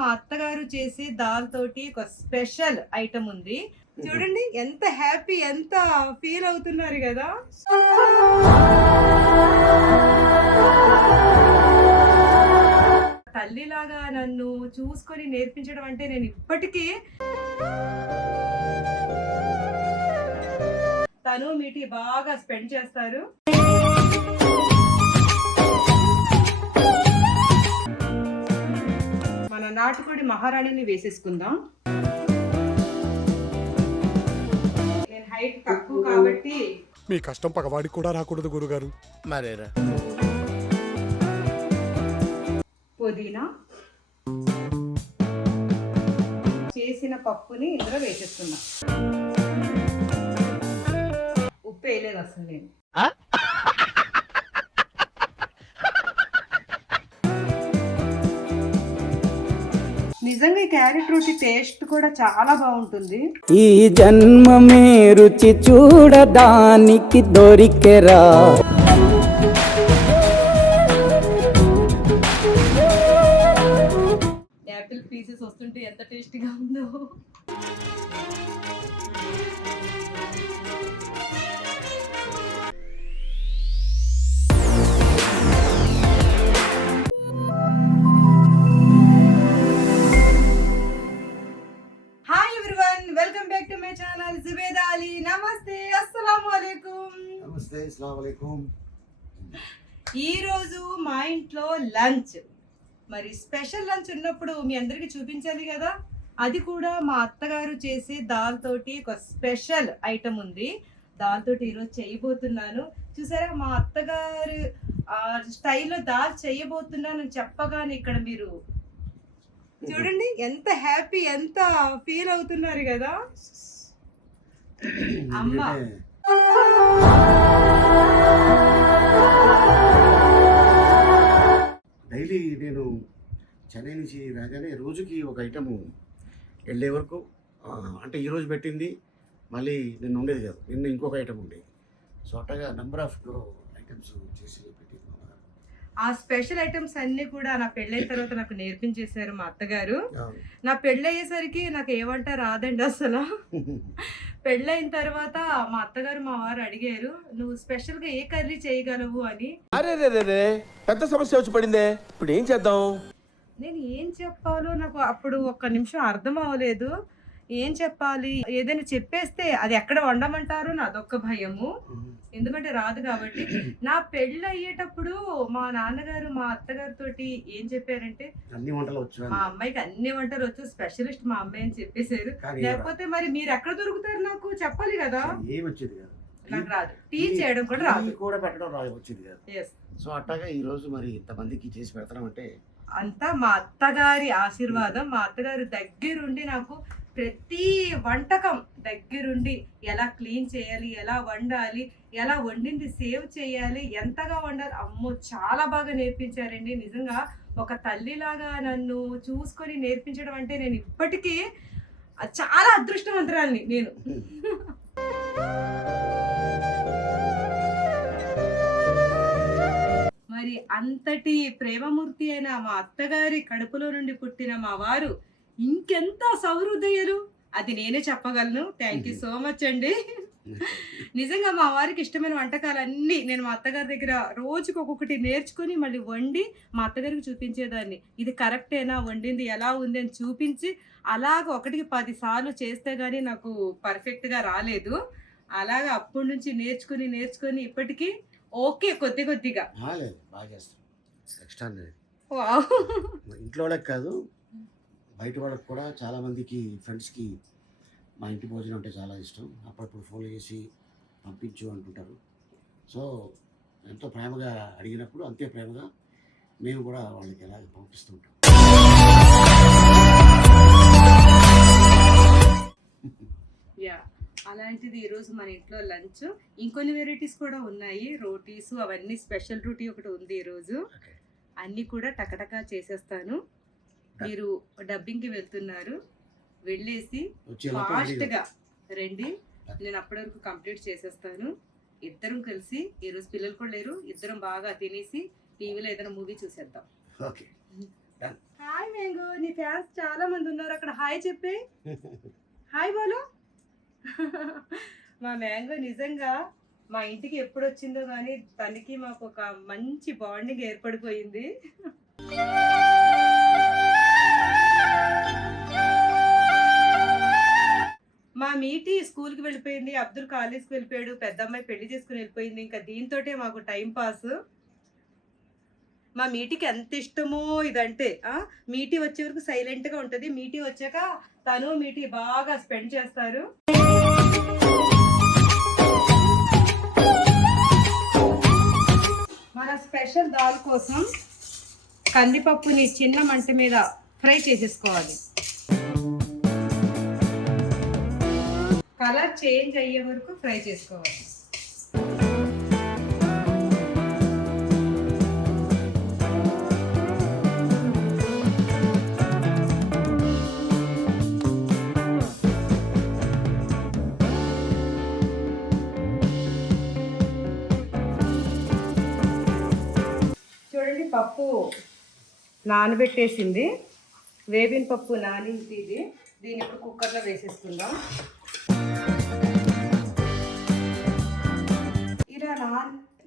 మా అత్తగారు చేసే దాల్ తోటి ఒక స్పెషల్ ఐటమ్ ఉంది. చూడండి ఎంత హ్యాపీ, ఎంత ఫీల్ అవుతున్నారు కదా. తల్లిలాగా నన్ను చూసుకొని నేర్పించడం అంటే నేను ఇప్పటికీ తను మీటి బాగా స్పెండ్ చేస్తారు. మన నాటుకోడి మహారాణిని వేసేసుకుందాం. నేను హైట్ తక్కువ కాబట్టి మీ కష్టం పగవాడికి కూడా రాకూడదు గురుగారు. మరేరా పుదీనా చేసిన పప్పుని ఇందులో వేసేస్తున్నా. ఉప్పు వేయలేదు అసలు నేను. నిజంగా ఈ క్యారెట్ రోటీ టేస్ట్ కూడా చాలా బాగుంటుంది. ఈ జన్మమే రుచి చూడడానికి దొరికెరా. యాపిల్ పీసెస్ వస్తుంటే ఎంత టేస్టీగా ఉందో. Hi everyone, welcome back to my channel Zubeda Ali. నమస్తే, అస్సలాము అలైకుం. నమస్తే, అస్సలాము అలైకుం. ఈ రోజు మా ఇంట్లో లంచ్, మరి స్పెషల్ లంచ్ ఉన్నప్పుడు మీ అందరికి చూపించాలి కదా. అది కూడా మా అత్తగారు చేసే దాల్ తోటి ఒక స్పెషల్ ఐటమ్ ఉంది. దాల్ తోటి ఈరోజు చేయబోతున్నాను. చూసారా, మా అత్తగారు స్టైల్లో దాల్ చేయబోతున్నాను చెప్పగానే ఇక్కడ మీరు చూడండి ఎంత హ్యాపీ, ఎంత ఫీల్ అవుతున్నారు కదా. అమ్మ డైలీ నేను చెన్నై నుంచి రాగానే రోజుకి ఒక ఐటము వెళ్ళే వరకు, అంటే ఈరోజు పెట్టింది మళ్ళీ నిన్న ఉండేది కాదు, నిన్న ఇంకొక ఐటమ్ ఉండేది. సో అట్టగా నెంబర్ ఆఫ్ ఐటమ్స్ చేసి పెట్టింది. ఆ స్పెషల్ ఐటమ్స్ అన్ని కూడా నా పెళ్ళైన తర్వాత నాకు నేర్పించేశారు మా అత్తగారు. నా పెళ్ళయ్యేసరికి నాకు ఏ వంట రాదండి అసలు. పెళ్ళైన తర్వాత మా అత్తగారు మా వారు అడిగారు, నువ్వు స్పెషల్ గా ఏ కర్రీ చేయగలవు అని. అరే పెద్ద సమస్య వచ్చి పడిందే, ఇప్పుడు ఏం చేద్దాం? నేను ఏం చెప్పాలో నాకు అప్పుడు ఒక్క నిమిషం అర్థం అవ్వలేదు. ఏం చెప్పాలి, ఏదైనా చెప్పేస్తే అది ఎక్కడ వండమంటారు నాదొక్క భయము, ఎందుకంటే రాదు కాబట్టి. నా పెళ్ళి అయ్యేటప్పుడు మా నాన్నగారు మా అత్తగారి తోటి ఏం చెప్పారంటే, అన్ని వంటలు వచ్చు, మా అమ్మాయికి అన్ని వంటలు వచ్చు, స్పెషలిస్ట్ మా అమ్మాయి అని చెప్పేశారు. లేకపోతే మరి మీరు ఎక్కడ దొరుకుతారు నాకు చెప్పాలి కదా. ఏం వచ్చేది కాదు, నాకు రాదు, టీ చేయడం కూడా రాదు, కూడా పెట్టడం రాదు, వచ్చేది కాదు. ఎస్. సో అట్టగా ఈ రోజు మరి ఇంతమందికి చేసి పెడతాం అంటే అంతా మా అత్తగారి ఆశీర్వాదం. మా అత్తగారు దగ్గరుండి నాకు ప్రతి వంటకం దగ్గరుండి ఎలా క్లీన్ చేయాలి, ఎలా వండాలి, ఎలా వండింది సేవ్ చేయాలి, ఎంతగా వండాలి, అమ్మో చాలా బాగా నేర్పించారండి. నిజంగా ఒక తల్లిలాగా నన్ను చూసుకొని నేర్పించడం అంటే నేను ఇప్పటికీ చాలా అదృష్టవంతురాలిని నేను. మరి అంతటి ప్రేమమూర్తి అయిన మా అత్తగారి కడుపులో నుండి పుట్టిన మా వారు ఇంకెంత సౌహృదయులు, అది నేనే చెప్పగలను. థ్యాంక్ యూ సో మచ్ అండి. నిజంగా మా వారికి ఇష్టమైన వంటకాలన్నీ నేను మా అత్తగారి దగ్గర రోజుకి ఒక్కొక్కటి నేర్చుకుని మళ్ళీ వండి మా అత్తగారికి చూపించేదాన్ని. ఇది కరెక్టేనా, వండింది ఎలా ఉంది అని చూపించి అలాగ 1కి 10 సార్లు చేస్తే గానీ నాకు పర్ఫెక్ట్గా రాలేదు. అలాగ అప్పటి నుంచి నేర్చుకుని ఇప్పటికీ ఓకే, కొద్దిగా బాగా చేస్తాం. ఎక్స్ట్రాడినరీ. వావ్. ఇంట్లో వాళ్ళకి కాదు, బయట వాళ్ళకి కూడా చాలామందికి ఫ్రెండ్స్కి మా ఇంటి భోజనం అంటే చాలా ఇష్టం. అప్పుడప్పుడు ఫోన్ చేసి పంపించు అంటుంటారు. సో ఎంతో ప్రేమగా అడిగినప్పుడు అంతే ప్రేమగా మేము కూడా వాళ్ళకి ఎలా పంపిస్తూ ఉంటాం. యా, అలాంటిది ఈరోజు మన ఇంట్లో లంచ్. ఇంకొన్ని వెరైటీస్ కూడా ఉన్నాయి, రోటీస్ అవన్నీ. స్పెషల్ రోటీ ఒకటి ఉంది ఈరోజు. అన్నీ కూడా టకటకా చేసేస్తాను. మీరు డబ్బింగ్కి వెళ్తున్నారు, వెళ్ళేసి ఫాస్ట్గా రండి, నేను అప్పటి వరకు కంప్లీట్ చేసేస్తాను. ఇద్దరం కలిసి, ఈరోజు పిల్లలు కూడా లేరు, ఇద్దరం బాగా తినేసి టీవీలో ఏదైనా మూవీ చూసేద్దాం. ఓకే. హాయ్ మ్యాంగో, నీ ఫ్యాన్స్ చాలా మంది ఉన్నారు అక్కడ. హాయ్ చెప్పే, హాయ్ బోలు. మా మ్యాంగో నిజంగా మా ఇంటికి ఎప్పుడు వచ్చిందో కానీ తనకి మాకు ఒక మంచి బాండింగ్ ఏర్పడిపోయింది. మా మీటి స్కూల్కి వెళ్ళిపోయింది, అబ్దుల్ కాలేజ్కి వెళ్ళిపోయాడు, పెద్ద అమ్మాయి పెళ్లి చేసుకుని వెళ్ళిపోయింది. ఇంకా దీంతోటే మాకు టైం పాస్. మా మీటికి ఎంత ఇష్టమో ఇదంటే. మీటి వచ్చే వరకు సైలెంట్గా ఉంటుంది, మీటి వచ్చాక తను మీటి బాగా స్పెండ్ చేస్తారు. మన స్పెషల్ దాల్ కోసం కందిపప్పుని చిన్న మంట మీద ఫ్రై చేసేసుకోవాలి. కలర్ చేంజ్ అయ్యే వరకు ఫ్రై చేసుకోవాలి. చూడండి, పప్పు నానబెట్టేసింది, వేపిన పప్పు నానింది. దీన్ని ఇప్పుడు కుక్కర్లో వేసేసుకుందాం. ఇలా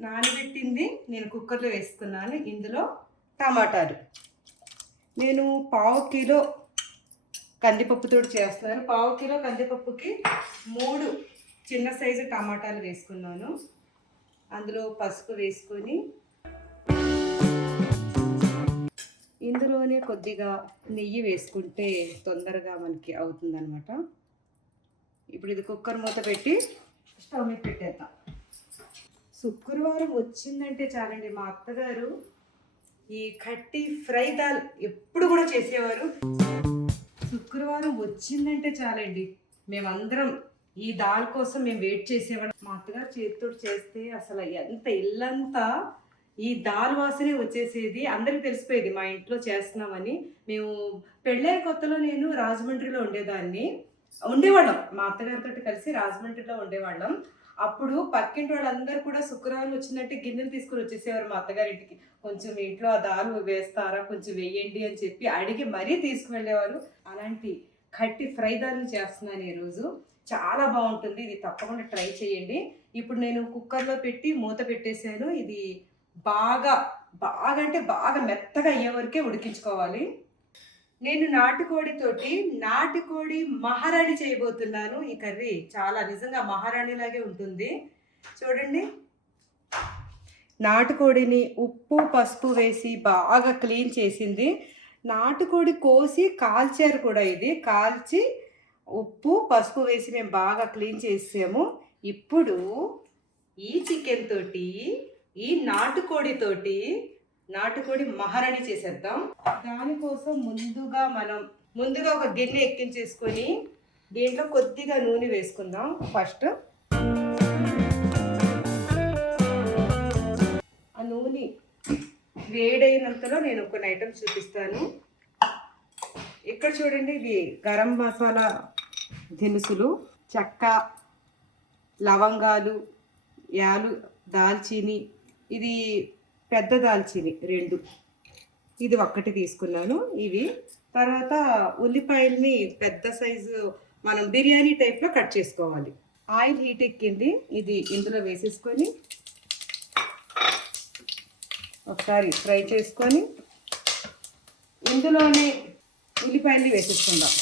నానబెట్టింది నేను కుక్కర్లో వేసుకున్నాను. ఇందులో టమాటాలు నేను 1/2 కిలో కందిపప్పుతో చేస్తున్నాను. 1/2 కిలో కందిపప్పుకి 3 చిన్న సైజు టమాటాలు వేసుకున్నాను. అందులో పసుపు వేసుకొని ఇందులోనే కొద్దిగా నెయ్యి వేసుకుంటే తొందరగా మనకి అవుతుందన్నమాట. ఇప్పుడు ఇది కుక్కర్ మూత పెట్టి స్టవ్ మీద పెట్టేద్దాం. శుక్రవారం వచ్చిందంటే చాలండి, మా అత్తగారు ఈ కట్టి ఫ్రై దాల్ ఎప్పుడు కూడా చేసేవారు. శుక్రవారం వచ్చిందంటే చాలండి, మేమందరం ఈ దాల్ కోసం మేము వెయిట్ చేసేవాళ్ళం. మా అత్తగారు చేతితో చేస్తే అసలు ఎంత ఇల్లంతా ఈ దాల్ వాసనే వచ్చేసేది. అందరికి తెలిసిపోయేది మా ఇంట్లో చేస్తున్నామని. మేము పెళ్ళైన కొత్తలో నేను రాజమండ్రిలో ఉండేవాళ్ళం, మా అత్తగారితో కలిసి రాజమండ్రిలో ఉండేవాళ్ళం. అప్పుడు పక్కింటి వాళ్ళందరూ కూడా శుక్రవారం వచ్చిందంటే గిన్నెలు తీసుకుని వచ్చేసేవారు మా అత్తగారింటికి. కొంచెం ఇంట్లో ఆ దాలు వేస్తారా, కొంచెం వేయండి అని చెప్పి అడిగి మరీ తీసుకువెళ్ళేవారు. అలాంటి కట్టి ఫ్రై దాల్ని చేస్తున్నాను ఈరోజు. చాలా బాగుంటుంది, ఇది తప్పకుండా ట్రై చేయండి. ఇప్పుడు నేను కుక్కర్లో పెట్టి మూత పెట్టేశాను. ఇది బాగా అంటే బాగా మెత్తగా అయ్యే వరకే ఉడికించుకోవాలి. నేను నాటుకోడి మహారాణి చేయబోతున్నాను. ఈ కర్రీ చాలా నిజంగా మహారాణిలాగే ఉంటుంది. చూడండి, నాటుకోడిని ఉప్పు పసుపు వేసి బాగా క్లీన్ చేసింది. నాటుకోడి కోసి కాల్చారు కూడా. ఇది కాల్చి ఉప్పు పసుపు వేసి మేము బాగా క్లీన్ చేసాము. ఇప్పుడు ఈ చికెన్ తోటి ఈ నాటుకోడి మహారాణి చేసేద్దాం. దానికోసం ముందుగా ఒక గిన్నె ఎక్కించేసుకొని దీంట్లో కొద్దిగా నూనె వేసుకుందాం. ఫస్ట్ ఆ నూనె వేడైనంతలో నేను కొన్ని ఐటమ్స్ చూపిస్తాను. ఇక్కడ చూడండి, ఇవి గరం మసాలా దినుసులు, చెక్క, లవంగాలు, దాల్చీని. ఇది పెద్ద దాల్చీని 2, ఇది 1 తీసుకున్నాను. ఇవి తర్వాత ఉల్లిపాయల్ని పెద్ద సైజు మనం బిర్యానీ టైప్లో కట్ చేసుకోవాలి. ఆయిల్ హీట్ ఎక్కింది, ఇది ఇందులో వేసేసుకొని ఒకసారి ఫ్రై చేసుకొని ఇందులోనే ఉల్లిపాయల్ని వేసేసుకుందాం.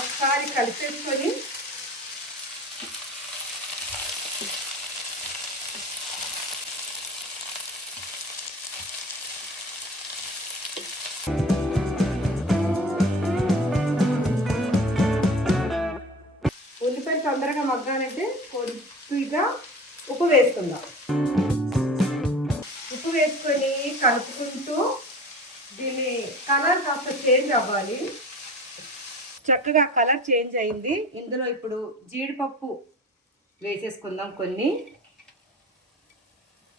ఒకసారి కలిపేసుకొని ఉల్లిపాయలు తొందరగా మగ్గాలంటే కొద్దిగా ఉప్పు వేసుకుందాం. ఉప్పు వేసుకొని కలుపుకుంటూ దీని కలర్ కాస్త చేంజ్ అవ్వాలి. చక్కగా కలర్ చేంజ్ అయింది. ఇందులో ఇప్పుడు జీడిపప్పు వేసేసుకుందాం. కొన్ని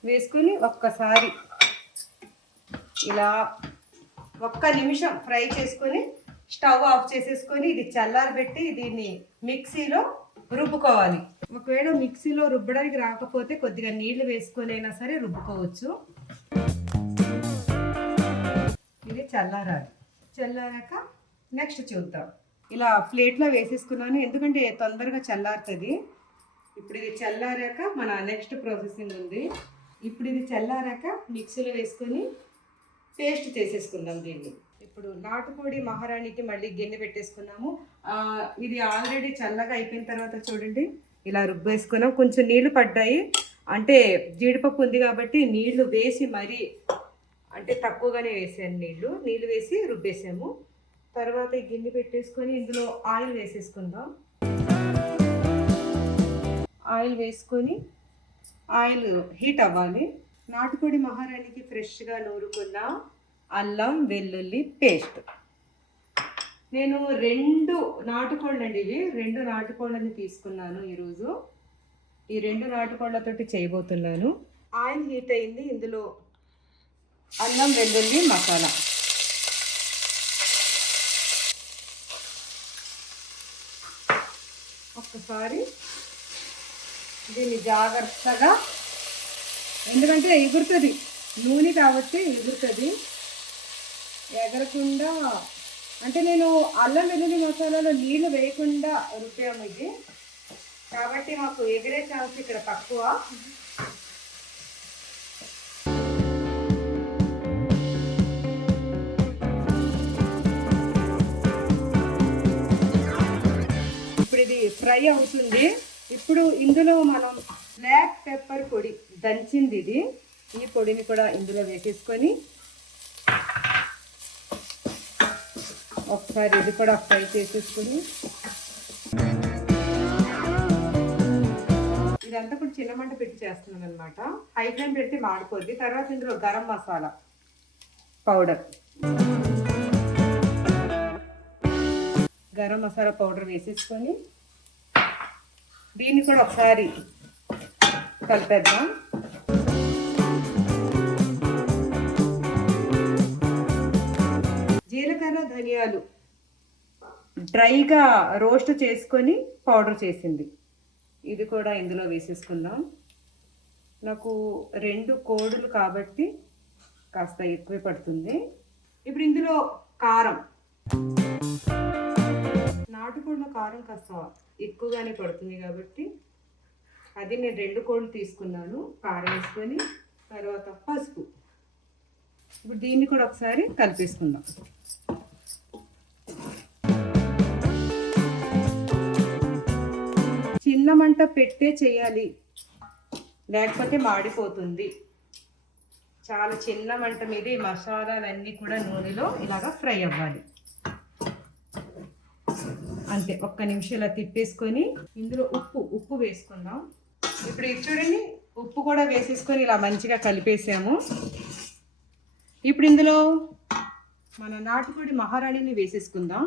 వేసుకొని ఒక్కసారి ఇలా 1 నిమిషం ఫ్రై చేసుకొని స్టవ్ ఆఫ్ చేసేసుకొని ఇది చల్లారబెట్టి దీన్ని మిక్సీలో రుబ్బుకోవాలి. ఒకవేళ మిక్సీలో రుబ్బడానికి రాకపోతే కొద్దిగా నీళ్లు వేసుకొని అయినా సరే రుబ్బుకోవచ్చు. చల్లారాలి. చల్లారాక నెక్స్ట్ చూద్దాం. ఇలా ప్లేట్లో వేసేసుకున్నాను ఎందుకంటే తొందరగా చల్లారుతుంది. ఇప్పుడు ఇది చల్లారాక మన నెక్స్ట్ ప్రాసెసింగ్ ఉంది. ఇప్పుడు ఇది చల్లారాక మిక్సీలో వేసుకొని పేస్ట్ చేసేసుకుందాం దీన్ని. ఇప్పుడు నాటుకోడి మహారాణికి మళ్ళీ గిన్నె పెట్టేసుకున్నాము. ఇది ఆల్రెడీ చల్లగా అయిపోయిన తర్వాత చూడండి ఇలా రుబ్బేసుకున్నాం. కొంచెం నీళ్లు పడ్డాయి, అంటే జీడిపప్పు ఉంది కాబట్టి నీళ్లు వేసి మరీ అంటే తక్కువగానే వేసాను. నీళ్లు వేసి రుబ్బేసాము. తర్వాత ఈ గిన్నె పెట్టేసుకొని ఇందులో ఆయిల్ వేసేసుకుందాం. ఆయిల్ వేసుకొని ఆయిల్ హీట్ అవ్వాలి. నాటుకోడి మహారాణికి ఫ్రెష్గా నూరుకున్న అల్లం వెల్లుల్లి పేస్ట్. నేను 2 నాటుకోళ్ళు అండి, ఇవి 2 నాటుకోళ్ళని తీసుకున్నాను ఈరోజు. ఈ 2 నాటుకోళ్ళతోటి చేయబోతున్నాను. ఆయిల్ హీట్ అయింది. ఇందులో అల్లం వెల్లుల్లి మసాలా, ఒక్కసారి దీన్ని జాగ్రత్తగా, ఎందుకంటే ఎగురుతుంది నూనె కాబట్టి ఎగురుతుంది, ఎగరకుండా. అంటే నేను అల్లం వెల్లుల్లి మసాలాలో నీళ్ళు వేయకుండా రుబ్బాము ఇది, కాబట్టి మాకు ఎగిరే ఛాన్స్ ఇక్కడ తక్కువ. ఇప్పుడు ఇది ఫ్రై అవుతుంది. ఇప్పుడు ఇందులో మనం బ్లాక్ పెప్పర్ పొడి దంచింది ఇది, ఈ పొడిని కూడా ఇందులో వేసేసుకొని ఒకసారి ఇది కూడా ఫ్రై చేసేసుకొని, ఇదంతా కూడా చిన్న మంట పెట్టి చేస్తున్నాం అనమాట. హై ఫ్లేమ్ పెడితే మాడిపోద్ది. తర్వాత ఇందులో గరం మసాలా పౌడర్, గరం మసాలా పౌడర్ వేసేసుకొని దీన్ని కూడా ఒకసారి కలిపేద్దాం. జీలకర్ర ధనియాలు డ్రైగా రోస్ట్ చేసుకొని పౌడర్ చేసింది, ఇది కూడా ఇందులో వేసేసుకుందాం. నాకు 2 కోడులు కాబట్టి కాస్త ఎక్కువే పడుతుంది. ఇప్పుడు ఇందులో కారం, నాటుకోడిలో కారం కాస్త ఎక్కువగానే పడుతుంది కాబట్టి అది నేను 2 కోళ్ళు తీసుకున్నాను. కారం వేసుకొని తర్వాత పసుపు. ఇప్పుడు దీన్ని కూడా ఒకసారి కలిపేసుకుందాం. చిన్న మంట పెట్టే చేయాలి, లేకపోతే మాడిపోతుంది. చాలా చిన్న మంట మీద ఈ మసాలాలన్నీ కూడా నూనెలో ఇలాగా ఫ్రై అవ్వాలి. అంతే, ఒక్క నిమిషం ఇలా తిప్పేసుకొని ఇందులో ఉప్పు వేసుకుందాం. ఇప్పుడు ఇది చూడండి, ఉప్పు కూడా వేసేసుకొని ఇలా మంచిగా కలిపేసాము. ఇప్పుడు ఇందులో మన నాటుకోడి మహారాణిని వేసేసుకుందాం.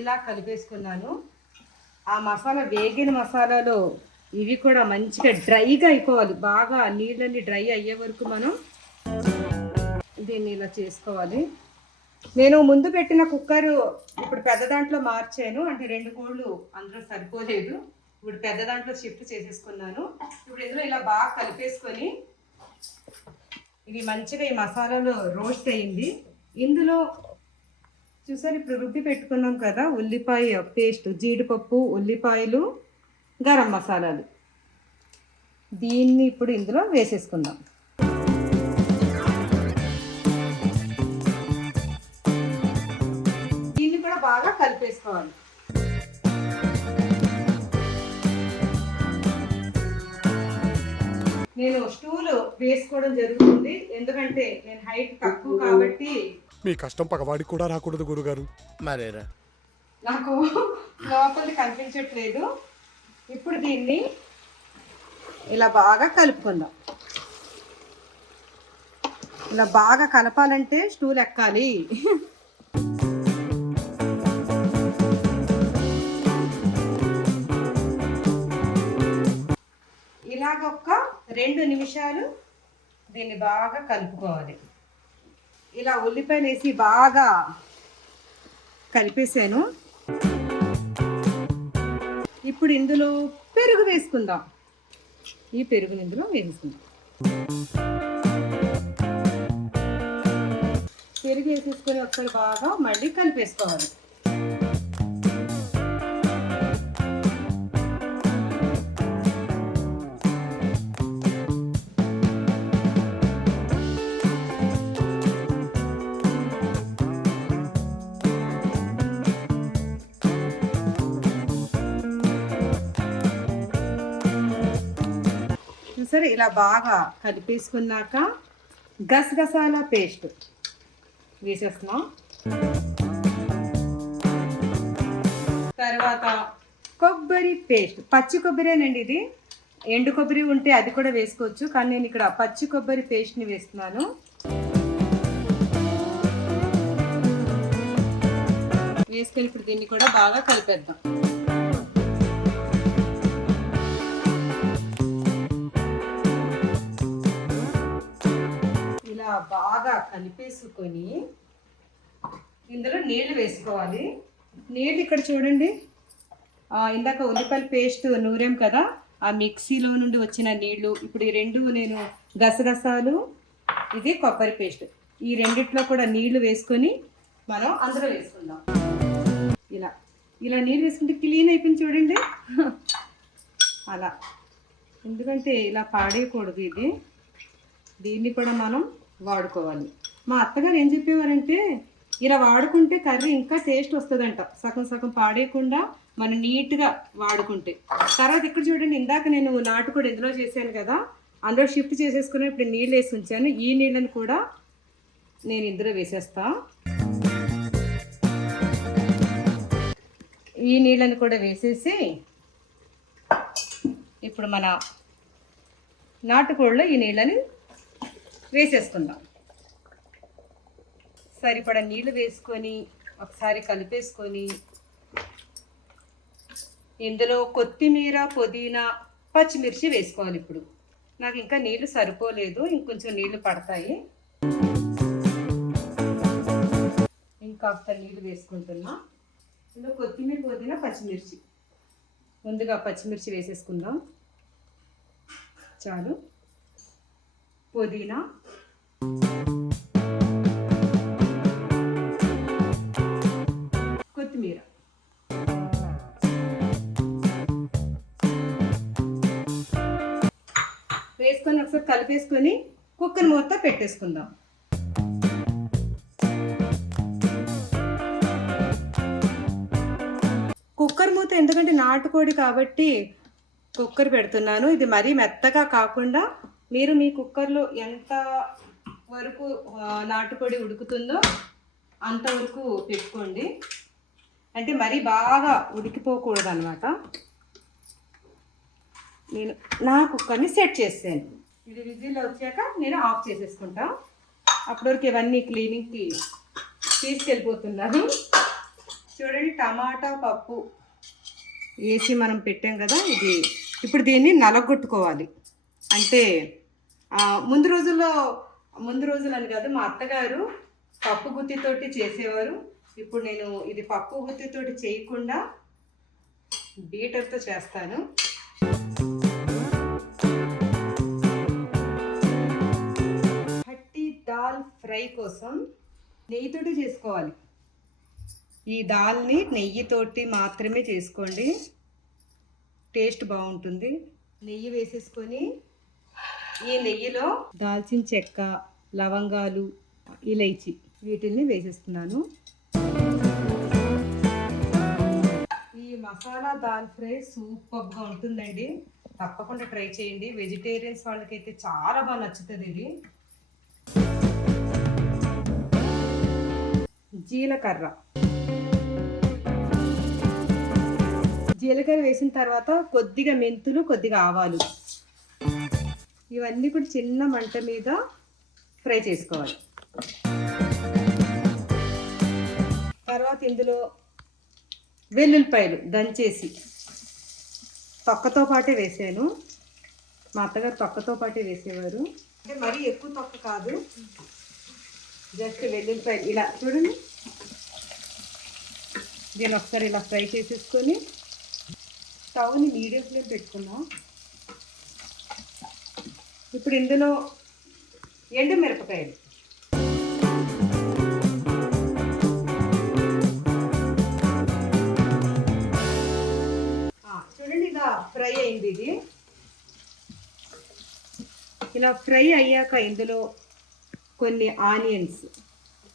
ఇలా కలిపేసుకున్నాను. ఆ మసాలా వేగిన మసాలాలో ఇవి కూడా మంచిగా డ్రైగా అయిపోవాలి. బాగా నీళ్ళని డ్రై అయ్యే వరకు మనం దీన్ని ఇలా చేసుకోవాలి. నేను ముందు పెట్టిన కుక్కరు ఇప్పుడు పెద్ద దాంట్లో మార్చాను, అంటే 2 కోళ్ళు అందులో సరిపోలేదు. ఇప్పుడు పెద్ద దాంట్లో షిఫ్ట్ చేసేసుకున్నాను. ఇప్పుడు ఇందులో ఇలా బాగా కలిపేసుకొని ఇది మంచిగా ఈ మసాలాలో రోస్ట్ అయింది. ఇందులో చూసారు ఇప్పుడు రుబ్బి పెట్టుకున్నాం కదా ఉల్లిపాయ పేస్ట్, జీడిపప్పు, ఉల్లిపాయలు, గరం మసాలాలు, దీన్ని ఇప్పుడు ఇందులో వేసేసుకుందాం. దీన్ని కూడా బాగా కలిపేసుకోవాలి. నేను స్టూలు వేసుకోవడం జరుగుతుంది, ఎందుకంటే నేను హైట్ తక్కువ కాబట్టి. మీ కష్టం పగవాడికి కూడా రాకూడదు గురుగారు. మరేరా నాకు లోపలికి కనిపించట్లేదు. ఇప్పుడు దీన్ని ఇలా బాగా కలుపుకుందాం. ఇలా బాగా కలపాలంటే స్టూల్ ఎక్కాలి. ఇలాగ ఒక 2 నిమిషాలు దీన్ని బాగా కలుపుకోవాలి. ఇలా ఉల్లిపాయలు వేసి బాగా కలిపేసాను. ఇప్పుడు ఇందులో పెరుగు వేసుకుందాం. ఈ పెరుగుని ఇందులో వేసుకుందాం. పెరుగు వేసేసుకొని ఒకసారి బాగా మళ్ళీ కలిపేసుకోవాలి. సరే, ఇలా బాగా కలిపేసుకున్నాక గసగసాల పేస్ట్ వేసేస్తున్నాం. తర్వాత కొబ్బరి పేస్ట్, పచ్చి కొబ్బరేనండి ఇది. ఎండు కొబ్బరి ఉంటే అది కూడా వేసుకోవచ్చు, కానీ నేను ఇక్కడ పచ్చి కొబ్బరి పేస్ట్ని వేస్తున్నాను. వేసుకొని ఇప్పుడు దీన్ని కూడా బాగా కలిపేద్దాం. ఇలా బాగా కలిపేసుకొని ఇందులో నీళ్లు వేసుకోవాలి. నీళ్ళు ఇక్కడ చూడండి, ఇందాక ఉల్లిపాయల పేస్ట్ నూరాం కదా, ఆ మిక్సీలో నుండి వచ్చిన నీళ్లు. ఇప్పుడు ఈ రెండు నేను గసగసాలు, ఇది కొబ్బరి పేస్ట్, ఈ రెండిట్లో కూడా నీళ్లు వేసుకొని మనం అందులో వేసుకుందాం. ఇలా ఇలా నీళ్ళు వేసుకుంటే క్లీన్ అయిపోయింది చూడండి. అలా, ఎందుకంటే ఇలా పాడేయకూడదు ఇది, దీన్ని కూడా మనం వాడుకోవాలి. మా అత్తగారు ఏం చెప్పేవారంటే, ఇలా వాడుకుంటే కర్రీ ఇంకా టేస్ట్ వస్తుందంట, సగం సగం పాడేయకుండా మనం నీట్గా వాడుకుంటే. తర్వాత ఇక్కడ చూడండి, ఇందాక నేను నాటుకోడి ఇందులో చేశాను కదా, అందులో షిఫ్ట్ చేసేసుకుని ఇప్పుడు నీళ్ళు వేసి ఉంచాను. ఈ నీళ్ళని కూడా నేను ఇందులో వేసేస్తా. ఈ నీళ్ళని కూడా వేసేసి ఇప్పుడు మన నాటుకోడిలో ఈ నీళ్ళని వేసేసుకుందాం. సరిపడా నీళ్ళు వేసుకొని ఒకసారి కలిపేసుకొని ఇందులో కొత్తిమీర, పుదీనా, పచ్చిమిర్చి వేసుకోవాలి. ఇప్పుడు నాకు ఇంకా నీళ్ళు సరిపోలేదు, ఇంకొంచెం నీళ్ళు పడతాయి. ఇంకాస్త నీళ్ళు వేసుకుంటున్నా. ఇందులో కొత్తిమీర, పుదీనా, పచ్చిమిర్చి. ముందుగా పచ్చిమిర్చి వేసేసుకుందాం, చాలు. పుదీనా, కొత్తిమీర వేసుకొని ఒకసారి కలిపేసుకొని కుక్కర్ మూత పెట్టేసుకుందాం. కుక్కర్ మూత ఎందుకంటే నాటుకోడి కాబట్టి కుక్కర్ పెడుతున్నాను. ఇది మరీ మెత్తగా కాకుండా మీరు మీ కుక్కర్లో ఎంత వరకు నాటుకోడి ఉడుకుతుందో అంతవరకు పెట్టుకోండి. అంటే మరీ బాగా ఉడికిపోకూడదు అన్నమాట. నేను నా కుక్కర్ని సెట్ చేసాను. ఇది విజిల్ వచ్చాక నేను ఆఫ్ చేసేసుకుంటా. అప్పటివరకు ఇవన్నీ క్లీనింగ్కి తీసుకెళ్ళిపోతున్నాను. చూడండి, టమాటా పప్పు వేసి మనం పెట్టాం కదా, ఇది ఇప్పుడు దీన్ని నలగొట్టుకోవాలి. అంటే ముందు రోజులు అని కాదు, మా అత్తగారు పప్పు గుత్తితోటి చేసేవారు. ఇప్పుడు నేను ఇది పప్పు గుత్తితోటి చేయకుండా బీటర్తో చేస్తాను. హట్టి దాల్ ఫ్రై కోసం నెయ్యితోటి చేసుకోవాలి. ఈ దాల్ని నెయ్యితోటి మాత్రమే చేసుకోండి, టేస్ట్ బాగుంటుంది. నెయ్యి వేసేసుకొని ఈ నెయ్యిలో దాల్చిన చెక్క, లవంగాలు, ఇలైచి వీటిని వేసేస్తున్నాను. ఈ మసాలా దాల్ ఫ్రై సూపర్గా ఉంటుందండి, తప్పకుండా ట్రై చేయండి. వెజిటేరియన్స్ వాళ్ళకైతే చాలా బాగా నచ్చుతుంది ఇది. జీలకర్ర వేసిన తర్వాత కొద్దిగా మెంతులు, కొద్దిగా ఆవాలు, ఇవన్నీ కూడా చిన్న మంట మీద ఫ్రై చేసుకోవాలి. తర్వాత ఇందులో వెల్లుల్లిపాయలు దంచేసి తొక్కతో పాటే వేసాను. మా అత్తగారు తొక్కతో పాటే వేసేవారు. అంటే మరీ ఎక్కువ తొక్క కాదు, జస్ట్ వెల్లుల్లిపాయలు ఇలా చూడండి. దీన్ని ఒకసారి ఇలా ఫ్రై చేసేసుకొని స్టవ్ని మీడియం ఫ్లేమ్ పెట్టుకున్నాం. ఇప్పుడు ఇందులో ఎండు మిరపకాయలు, చూడండి ఇలా ఫ్రై అయింది. ఇది ఇలా ఫ్రై అయ్యాక ఇందులో కొన్ని ఆనియన్స్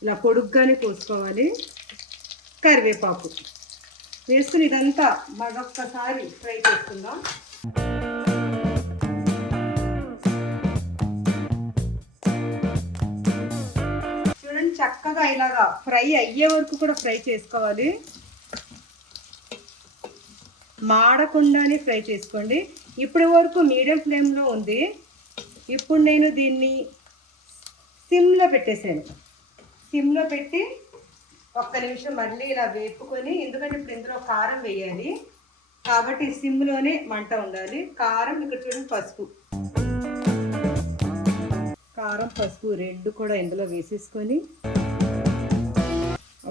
ఇలా పొడుగ్గానే కోసుకోవాలి, కరివేపాకు వేసుకుని ఇదంతా మరొక్కసారి ఫ్రై చేసుకుందాం. చూడండి చక్కగా ఇలాగా ఫ్రై అయ్యే వరకు కూడా ఫ్రై చేసుకోవాలి, మాడకుండానే ఫ్రై చేసుకోండి. ఇప్పటి వరకు మీడియం ఫ్లేమ్లో ఉంది. ఇప్పుడు నేను దీన్ని సిమ్లో పెట్టేసాను. సిమ్లో పెట్టి ఒక్క నిమిషం మళ్ళీ ఇలా వేపుకొని, ఎందుకంటే ఇప్పుడు ఇందులో కారం వేయాలి కాబట్టి సిమ్లోనే మంట ఉండాలి. కారం ఇక్కడ చూడండి, పసుపు, కారం పసుపు రెండు కూడా ఇందులో వేసేసుకొని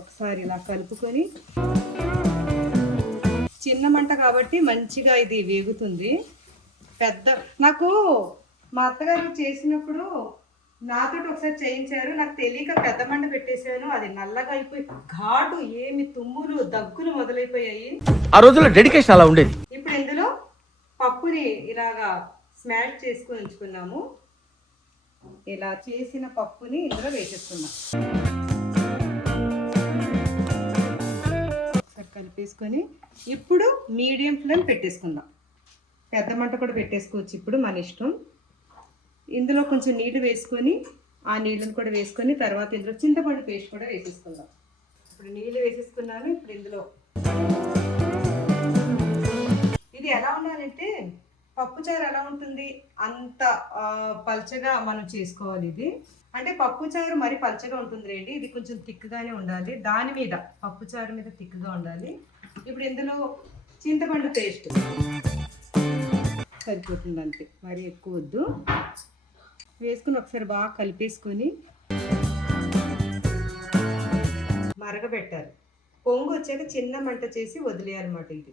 ఒకసారి ఇలా కలుపుకొని, చిన్న మంట కాబట్టి మంచిగా ఇది వేగుతుంది. నాకు మా అత్తగారు చేసినప్పుడు నాతో ఒకసారి చేయించారు, నాకు తెలియక పెద్ద మంట పెట్టేశాను. అది నల్లగా అయిపోయి ఘాటు, ఏమి తుమ్ములు దగ్గులు మొదలైపోయాయి. ఆ రోజుల్లో డెడికేషన్ అలా ఉండేది. ఇప్పుడు ఇందులో పప్పుని ఇలాగా స్మాష్ చేసుకొని ఉంచుకున్నాము. ఇలా చేసిన పప్పుని ఇందులో వేసేసుకున్నాం. కలిపేసుకొని ఇప్పుడు మీడియం ఫ్లేమ్ పెట్టేసుకుందాం. పెద్ద మంట కూడా పెట్టేసుకోవచ్చు, ఇప్పుడు మన ఇష్టం. ఇందులో కొంచెం నీళ్ళు వేసుకొని, ఆ నీళ్ళని కూడా వేసుకొని తర్వాత ఇందులో చింతపండు పేస్ట్ కూడా వేసేసుకుందాం. ఇప్పుడు నీళ్ళు వేసేసుకున్నాను. ఇప్పుడు ఇందులో ఇది ఎలా ఉండాలంటే పప్పుచారు ఎలా ఉంటుంది అంత పల్చగా మనం చేసుకోవాలి. ఇది అంటే పప్పుచారు మరి పల్చగా ఉంటుంది రండి, ఇది కొంచెం థిక్గానే ఉండాలి. దాని మీద పప్పుచారు మీద థిక్గా ఉండాలి. ఇప్పుడు ఇందులో చింతపండు పేస్ట్ సరిపోతుంది అంతే, మరి ఎక్కువ వద్దు. వేసుకుని ఒకసారి బాగా కలిపేసుకొని మరగబెట్టాలి. పొంగు వచ్చాక చిన్న మంట చేసి వదిలేయాలన్నమాట. ఇది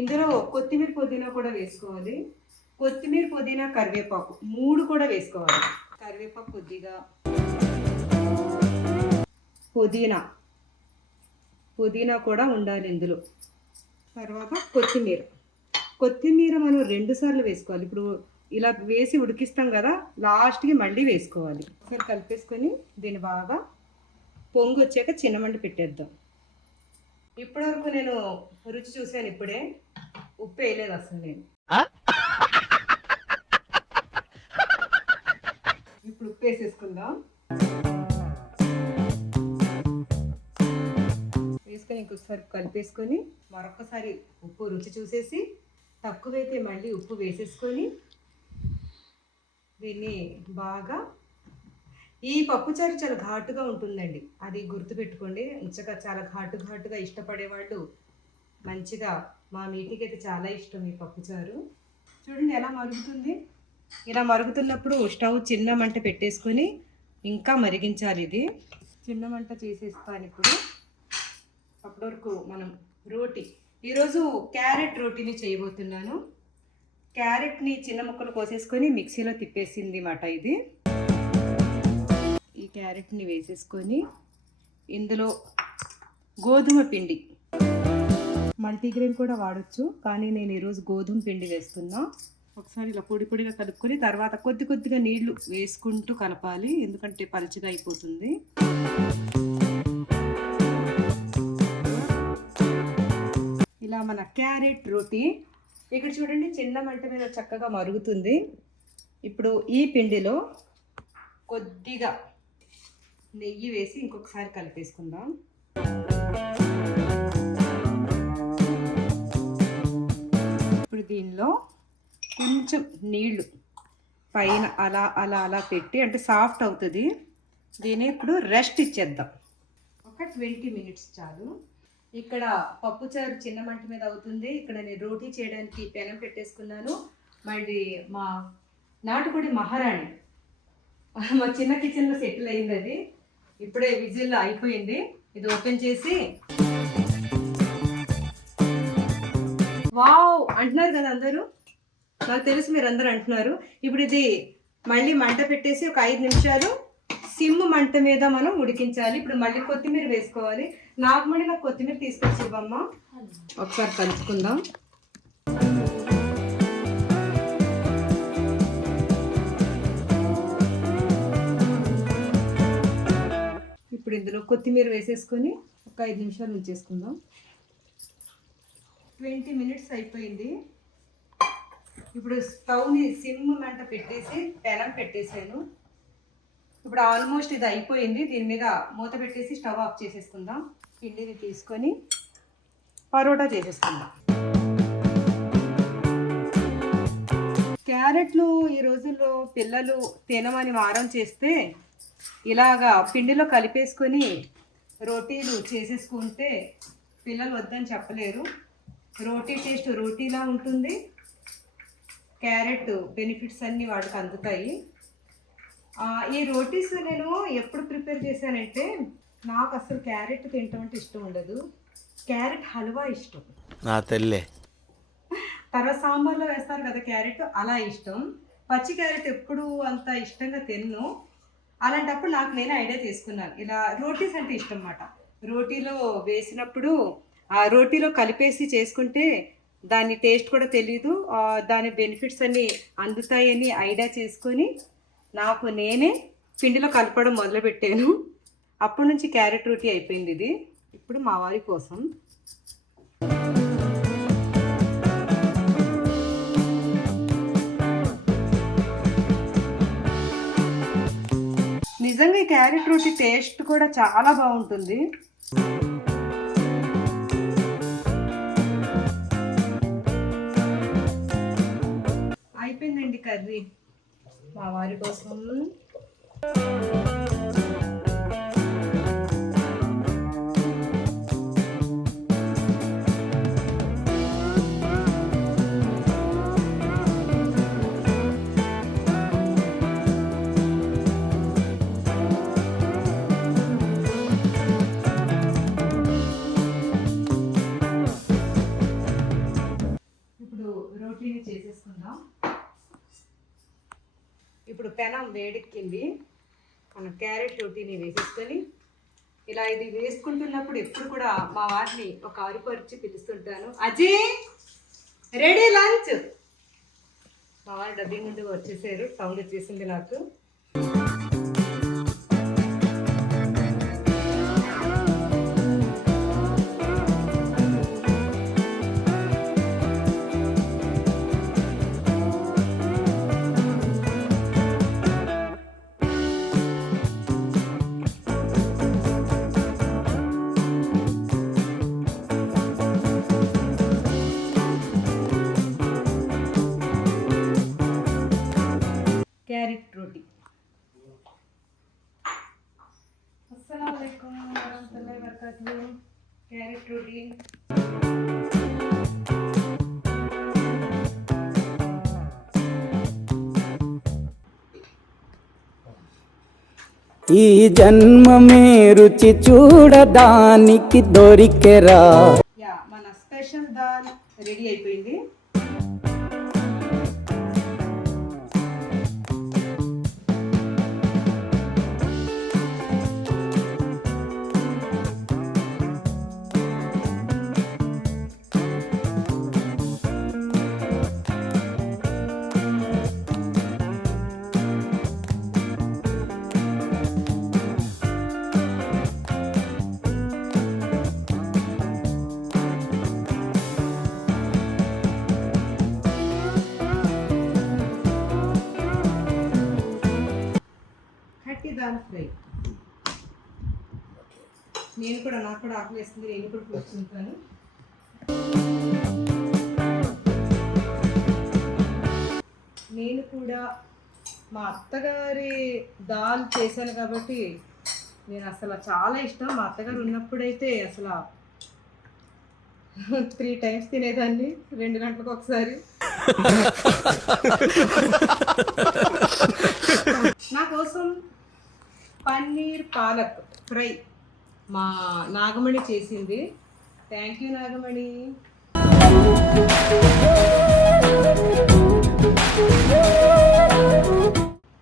ఇందులో కొత్తిమీర పుదీనా కూడా వేసుకోవాలి. కొత్తిమీర పుదీనా కరివేపాకు 3 కూడా వేసుకోవాలి. కరివేపాకు కొద్దిగా, పుదీనా కూడా ఉండాలి ఇందులో. తర్వాత కొత్తిమీర మనం 2 సార్లు వేసుకోవాలి. ఇప్పుడు ఇలా వేసి ఉడికిస్తాం కదా, లాస్ట్కి మళ్ళీ వేసుకోవాలి. ఒకసారి కలిపేసుకొని దీన్ని బాగా పొంగు వచ్చాక చిన్న మంట పెట్టేద్దాం. ఇప్పటివరకు నేను రుచి చూశాను, ఇప్పుడే ఉప్పు వేయలేదు అసలు నేను. ఇప్పుడు ఉప్పు వేసేసుకుందాం. వేసుకొని ఇంకొకసారి కలిపేసుకొని మరొకసారి ఉప్పు రుచి చూసేసి, తక్కువైతే మళ్ళీ ఉప్పు వేసేసుకొని దీన్ని బాగా, ఈ పప్పుచారు చాలా ఘాటుగా ఉంటుందండి, అది గుర్తుపెట్టుకోండి. మంచిగా చాలా ఘాటుగా ఇష్టపడే వాళ్ళు మంచిగా, మా మీటికి అయితే చాలా ఇష్టం ఈ పప్పుచారు. చూడండి ఎలా మరుగుతుంది. ఇలా మరుగుతున్నప్పుడు స్టవ్ చిన్న మంట పెట్టేసుకొని ఇంకా మరిగించాలి. ఇది చిన్న మంట చేసేస్తాను ఇప్పుడు. అప్పటి వరకు మనం రోటీ, ఈరోజు క్యారెట్ రోటీని చేయబోతున్నాను. క్యారెట్ని చిన్న ముక్కలు కోసేసుకొని మిక్సీలో తిప్పేసింది మాట ఇది. ఈ క్యారెట్ని వేసేసుకొని ఇందులో గోధుమ పిండి, మల్టీగ్రెయిన్ కూడా వాడచ్చు, కానీ నేను ఈరోజు గోధుమ పిండి వేస్తున్నా. ఒకసారి ఇలా పొడిగా కలుపుకొని తర్వాత కొద్దిగా నీళ్లు వేసుకుంటూ కలపాలి, ఎందుకంటే పలుచగా అయిపోతుంది. ఇలా మన క్యారెట్ రోటీ ఇక్కడ చూడండి చిన్న మంట మీద చక్కగా మరుగుతుంది. ఇప్పుడు ఈ పిండిలో కొద్దిగా నెయ్యి వేసి ఇంకొకసారి కలిపేసుకుందాం. ఇప్పుడు దీనిలో కొంచెం నీళ్లు పైన అలా పెట్టి, అంటే సాఫ్ట్ అవుతుంది. దీన్ని ఇప్పుడు రెస్ట్ ఇచ్చేద్దాం. ఒక 20 మినిట్స్ చాలు. ఇక్కడ పప్పుచారు చిన్న మంట మీద అవుతుంది. ఇక్కడ నేను రోటీ చేయడానికి పెనం పెట్టేసుకున్నాను. మళ్ళీ మా నాటుకోడి మహారాణి. మా చిన్న కిచెన్లో సెటిల్ అయింది అది. ఇప్పుడే విజిల్ అయిపోయింది. ఇది ఓపెన్ చేసి వావ్ అంటున్నారు కదా అందరూ. నాకు తెలుసు మీరు అందరూ అంటున్నారు. ఇప్పుడు ఇది మళ్ళీ మంట పెట్టేసి ఒక 5 నిమిషాలు సిమ్ మంట మీద మనం ఉడికించాలి. ఇప్పుడు మళ్ళీ కొత్తిమీర వేసుకోవాలి. నాకు కొత్తిమీర తీసుకొచ్చి ఇవ్వమ్మా. ఒకసారి కలుపుకుందాం. ఇప్పుడు ఇందులో కొత్తిమీర వేసేసుకొని ఒక 5 నిమిషాలు ఉంచేసుకుందాం. 20 మినిట్స్ అయిపోయింది. ఇప్పుడు స్టవ్ని సిమ్ మంట పెట్టేసి పెనం పెట్టేసాను. ఇప్పుడు ఆల్మోస్ట్ ఇది అయిపోయింది. దీని మీద మూత పెట్టేసి స్టవ్ ఆఫ్ చేసేసుకుందాం. పిండిని తీసుకొని పరోటా చేసేసుకుందాం. క్యారెట్లు ఈ రోజుల్లో పిల్లలు తినమని మారం చేస్తే ఇలాగా పిండిలో కలిపేసుకొని రోటీలు చేసేసుకుంటే పిల్లలు వద్దని చెప్పలేరు. రోటీ టేస్ట్ రోటీలా ఉంటుంది. క్యారెట్ బెనిఫిట్స్ అన్నీ వాటికి అందుతాయి. ఈ రోటీస్ నేను ఎప్పుడు ప్రిపేర్ చేశానంటే, నాకు అసలు క్యారెట్ తినటం అంటే ఇష్టం ఉండదు. క్యారెట్ హల్వా ఇష్టం. నా తల్లే. తర్వాత సాంబార్లో వేస్తారు కదా క్యారెట్, అలా ఇష్టం. పచ్చి క్యారెట్ ఎప్పుడు అంత ఇష్టంగా తిన్ను. అలాంటప్పుడు నాకు నేను ఐడియా తీసుకున్నాను. ఇలా రోటీస్ అంటే ఇష్టం అన్నమాట. రోటీలో వేసినప్పుడు ఆ రోటీలో కలిపేసి చేసుకుంటే దాని టేస్ట్ కూడా తెలీదు, దాని బెనిఫిట్స్ అన్నీ అందుతాయని ఐడియా చేసుకొని నాకు నేనే పిండిలో కలపడం మొదలుపెట్టాను. అప్పటి నుంచి క్యారెట్ రోటీ అయిపోయింది ఇది. ఇప్పుడు మా వారి కోసం నిజంగా ఈ క్యారెట్ రోటీ టేస్ట్ కూడా చాలా బాగుంటుంది. అయిపోయిందండి కర్రీ మా వారి కోసం. ఇప్పుడు రోటీని చేసేసుకుందాం. ఇప్పుడు పెనం వేడెక్కింది. మనం క్యారెట్ రోటీని వేసేసుకొని ఇలా ఇది వేసుకుంటున్నప్పుడు ఎప్పుడు కూడా మా వారిని ఒక అరుపరిచి పిలుస్తుంటాను, అజయ్ రెడీ లంచ్. మా వారు డబ్బీ ముందుగా వచ్చేసారు. సౌండ్ వచ్చేసింది నాకు. క్యారెట్ రోటీ. అస్సలాము అలైకుం వరహ్మతుల్లాహి వబరకాతుహు. క్యారెట్ రోటీ. ఈ జన్మమే రుచి చూడడానికి దొరికెరా. యా, మన స్పెషల్ దాల్ రెడీ అయిపోయింది. దాల్ ఫ్రై. నాకు కూడా ఆకలి వేస్తుంది. నేను కూడా కూర్చుంటాను. నేను కూడా మా అత్తగారి దాల్ చేశాను కాబట్టి నేను అసలు చాలా ఇష్టం. మా అత్తగారు ఉన్నప్పుడైతే అసలు 3 టైమ్స్ తినేదాన్ని 2 గంటలకు ఒకసారి. నా కోసం పన్నీర్ పాలక్ ఫ్రై మా నాగమణి చేసింది. Thank you Nagamani.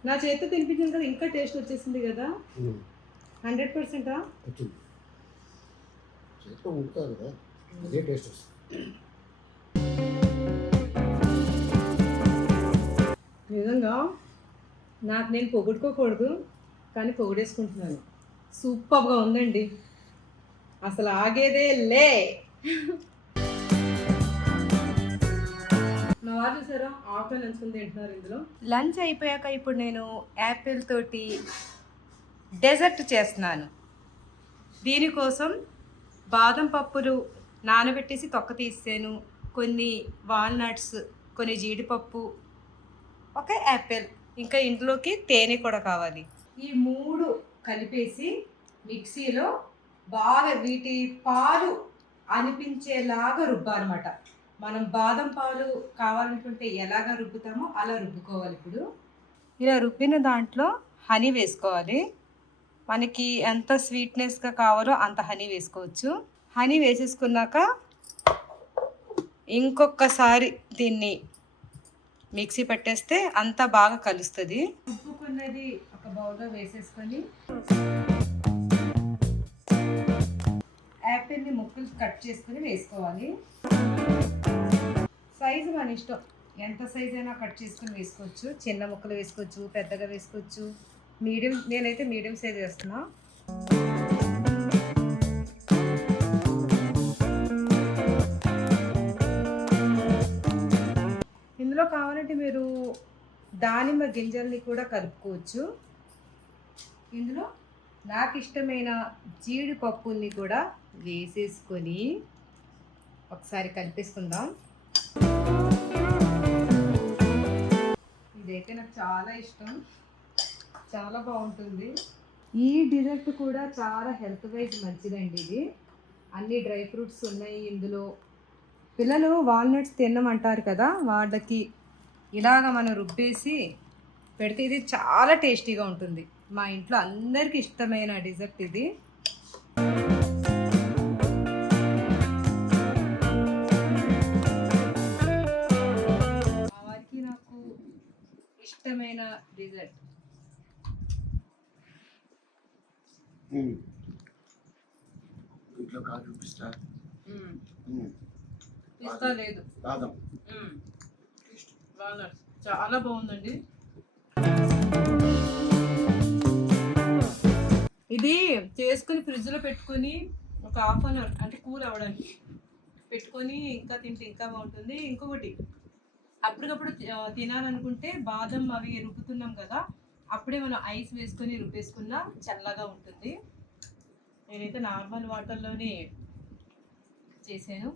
నా చేతితో తినిపించింది కదా, ఇంకా టేస్ట్ వచ్చేసింది కదా. 100%. వచ్చింది చేతితో ఉంటుంది కదా, అదే టేస్ట్ వస్తుంది. నిజంగా నాకు నేను పొగుడుకోకూడదు, కానీ పొగిడేసుకుంటున్నాను. సూపర్గా ఉందండి, అసలు ఆగేదే లే. నా వారు చూసారా, ఆఫ్టర్ నంచుకుని తింటున్నారు ఇందులో. లంచ్ అయిపోయాక ఇప్పుడు నేను యాపిల్ తోటి డెజర్ట్ చేస్తున్నాను. దీనికోసం బాదం పప్పులు నానబెట్టేసి తొక్క తీసాను, కొన్ని వాల్నట్స్, కొన్ని జీడిపప్పు, ఒక యాపిల్, ఇంకా ఇంట్లోకి తేనె కూడా కావాలి. ఈ 3 కలిపేసి మిక్సీలో బాగా వీటి పాలు అనిపించేలాగా రుబ్బాలన్నమాట. మనం బాదం పాలు కావాలనుకుంటే ఎలాగ రుబ్బుతామో అలా రుబ్బుకోవాలి. ఇప్పుడు ఇలా రుబ్బిన దాంట్లో హనీ వేసుకోవాలి. మనకి ఎంత స్వీట్నెస్గా కావాలో అంత హనీ వేసుకోవచ్చు. హనీ వేసేసుకున్నాక ఇంకొకసారి దీన్ని మిక్సీ పట్టేస్తే అంతా బాగా కలుస్తుంది. రుబ్బుకున్నది ఒక బౌల్లో వేసేసుకొని యాపిల్ని ముక్కలు కట్ చేసుకొని వేసుకోవాలి. సైజు మన ఇష్టం, ఎంత సైజ్ అయినా కట్ చేసుకొని వేసుకోవచ్చు. చిన్న ముక్కలు వేసుకోవచ్చు, పెద్దగా వేసుకోవచ్చు, మీడియం. నేనైతే మీడియం సైజ్ వేస్తున్నా. ఇందులో కావాలంటే మీరు దానిమ్మ గింజల్ని కూడా కలుపుకోవచ్చు. ఇందులో నాకు ఇష్టమైన జీడిపప్పుల్ని కూడా వేసేసుకొని ఒకసారి కలిపేసుకుందాం. ఇదైతే నాకు చాలా ఇష్టం, చాలా బాగుంటుంది. ఈ డిజర్ట్ కూడా చాలా హెల్త్ వైజ్ మంచిదండి. ఇది అన్ని డ్రై ఫ్రూట్స్ ఉన్నాయి ఇందులో. పిల్లలు వాల్నట్స్ తినమంటారు కదా, వాళ్ళకి ఇలాగ మనం రుబ్బేసి పెడితే ఇది చాలా టేస్టీగా ఉంటుంది. మా ఇంట్లో అందరికీ ఇష్టమైన డిజర్ట్ ఇది. మా వారికి నాకు ఇష్టమైన డిజర్ట్. ఇంట్లో కాజు పిస్తా పిస్తా లేదు, బాదం, వాల్నట్స్ చాలా బాగుందండి. ఇది చేసుకుని ఫ్రిడ్జ్లో పెట్టుకొని ఒక హాఫ్ అన్ అవర్ అంటే కూల్ అవ్వడానికి పెట్టుకొని ఇంకా తింటే ఇంకా బాగుంటుంది. ఇంకొకటి, అప్పటికప్పుడు తినాలనుకుంటే బాదం అవి రుబ్బుతున్నాం కదా, అప్పుడే మనం ఐస్ వేసుకొని రుబ్బేసుకున్నా చల్లగా ఉంటుంది. నేనైతే నార్మల్ వాటర్లోనే చేశాను.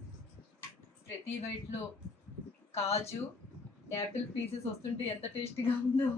ప్రతి బైట్లో కాజు, యాపిల్ పీసెస్ వస్తుంటే ఎంత టేస్టీగా ఉందో.